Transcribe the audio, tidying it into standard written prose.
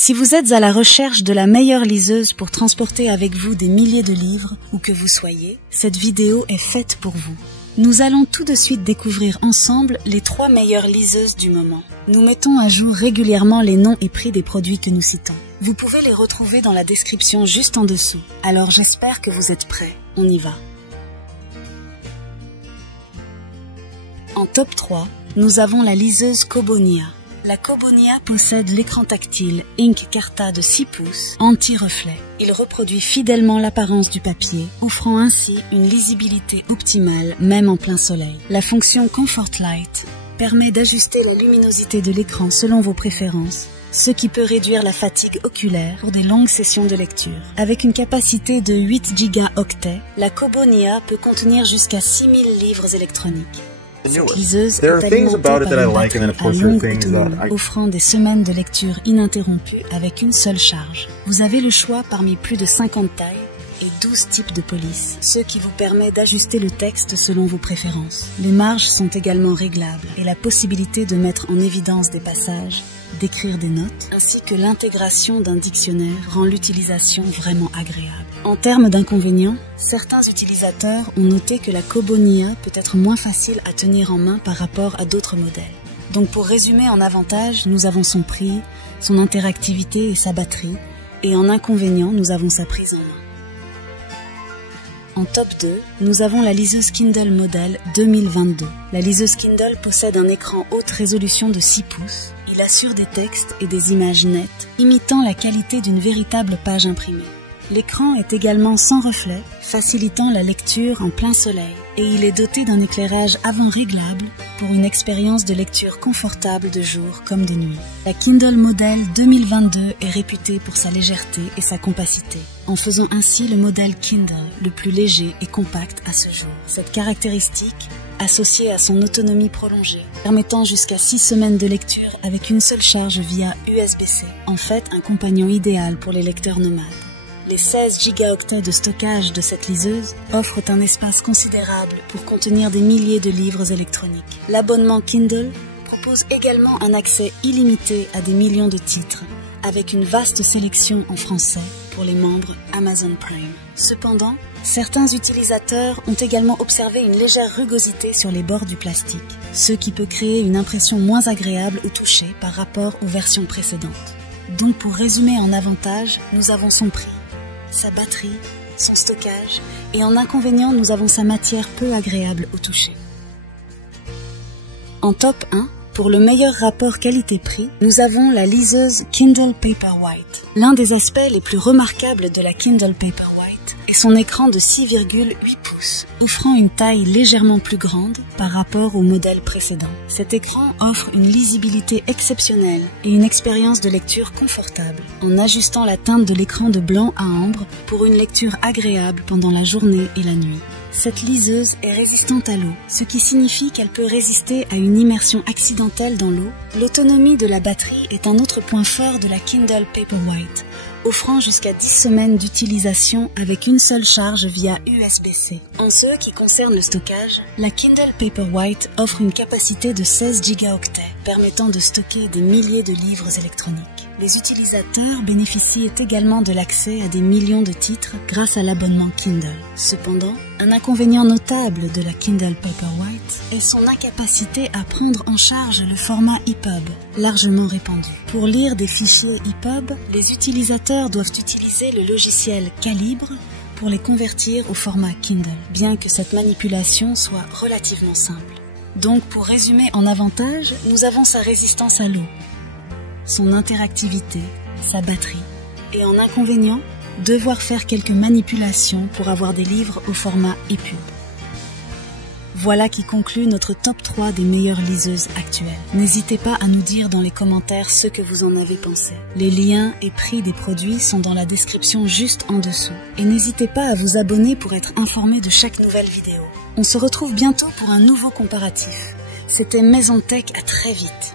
Si vous êtes à la recherche de la meilleure liseuse pour transporter avec vous des milliers de livres, où que vous soyez, cette vidéo est faite pour vous. Nous allons tout de suite découvrir ensemble les 3 meilleures liseuses du moment. Nous mettons à jour régulièrement les noms et prix des produits que nous citons. Vous pouvez les retrouver dans la description juste en dessous. Alors j'espère que vous êtes prêts. On y va. En top 3, nous avons la liseuse Kobonia. La Kobonia possède l'écran tactile Ink Carta de 6 pouces, anti-reflet. Il reproduit fidèlement l'apparence du papier, offrant ainsi une lisibilité optimale, même en plein soleil. La fonction Comfort Light permet d'ajuster la luminosité de l'écran selon vos préférences, ce qui peut réduire la fatigue oculaire pour des longues sessions de lecture. Avec une capacité de 8 gigaoctets, la Kobonia peut contenir jusqu'à 6000 livres électroniques. Cette liseuse est alimentée par une batterie à longue autonomie, offrant des semaines de lecture ininterrompues avec une seule charge. Vous avez le choix parmi plus de 50 tailles et 12 types de police, ce qui vous permet d'ajuster le texte selon vos préférences. Les marges sont également réglables et la possibilité de mettre en évidence des passages, d'écrire des notes, ainsi que l'intégration d'un dictionnaire rend l'utilisation vraiment agréable. En termes d'inconvénients, certains utilisateurs ont noté que la Kobonia peut être moins facile à tenir en main par rapport à d'autres modèles. Donc pour résumer en avantage, nous avons son prix, son interactivité et sa batterie, et en inconvénient, nous avons sa prise en main. En top 2, nous avons la liseuse Kindle Model 2022. La liseuse Kindle possède un écran haute résolution de 6 pouces. Il assure des textes et des images nettes, imitant la qualité d'une véritable page imprimée. L'écran est également sans reflet, facilitant la lecture en plein soleil, et il est doté d'un éclairage avant réglable pour une expérience de lecture confortable de jour comme de nuit. La Kindle Model 2022 est réputée pour sa légèreté et sa compacité, en faisant ainsi le modèle Kindle le plus léger et compact à ce jour. Cette caractéristique, associée à son autonomie prolongée, permettant jusqu'à 6 semaines de lecture avec une seule charge via USB-C, en fait un compagnon idéal pour les lecteurs nomades. Les 16 gigaoctets de stockage de cette liseuse offrent un espace considérable pour contenir des milliers de livres électroniques. L'abonnement Kindle propose également un accès illimité à des millions de titres, avec une vaste sélection en français pour les membres Amazon Prime. Cependant, certains utilisateurs ont également observé une légère rugosité sur les bords du plastique, ce qui peut créer une impression moins agréable au toucher par rapport aux versions précédentes. Donc pour résumer en avantage, nous avons son prix, sa batterie, son stockage, et en inconvénient, nous avons sa matière peu agréable au toucher. En top 1, pour le meilleur rapport qualité-prix, nous avons la liseuse Kindle Paperwhite. L'un des aspects les plus remarquables de la Kindle Paperwhite est son écran de 6,8 pouces, offrant une taille légèrement plus grande par rapport au modèle précédent. Cet écran offre une lisibilité exceptionnelle et une expérience de lecture confortable, en ajustant la teinte de l'écran de blanc à ambre pour une lecture agréable pendant la journée et la nuit. Cette liseuse est résistante à l'eau, ce qui signifie qu'elle peut résister à une immersion accidentelle dans l'eau. L'autonomie de la batterie est un autre point fort de la Kindle Paperwhite, offrant jusqu'à 10 semaines d'utilisation avec une seule charge via USB-C. En ce qui concerne le stockage, la Kindle Paperwhite offre une capacité de 16 gigaoctets, permettant de stocker des milliers de livres électroniques. Les utilisateurs bénéficient également de l'accès à des millions de titres grâce à l'abonnement Kindle. Cependant, un inconvénient notable de la Kindle Paperwhite est son incapacité à prendre en charge le format EPUB, largement répandu. Pour lire des fichiers EPUB, les utilisateurs doivent utiliser le logiciel Calibre pour les convertir au format Kindle, bien que cette manipulation soit relativement simple. Donc, pour résumer en avantage, nous avons sa résistance à l'eau, son interactivité, sa batterie, et en inconvénient, devoir faire quelques manipulations pour avoir des livres au format EPUB. Voilà qui conclut notre top 3 des meilleures liseuses actuelles. N'hésitez pas à nous dire dans les commentaires ce que vous en avez pensé. Les liens et prix des produits sont dans la description juste en dessous. Et n'hésitez pas à vous abonner pour être informé de chaque nouvelle vidéo. On se retrouve bientôt pour un nouveau comparatif. C'était Maison Tech, à très vite.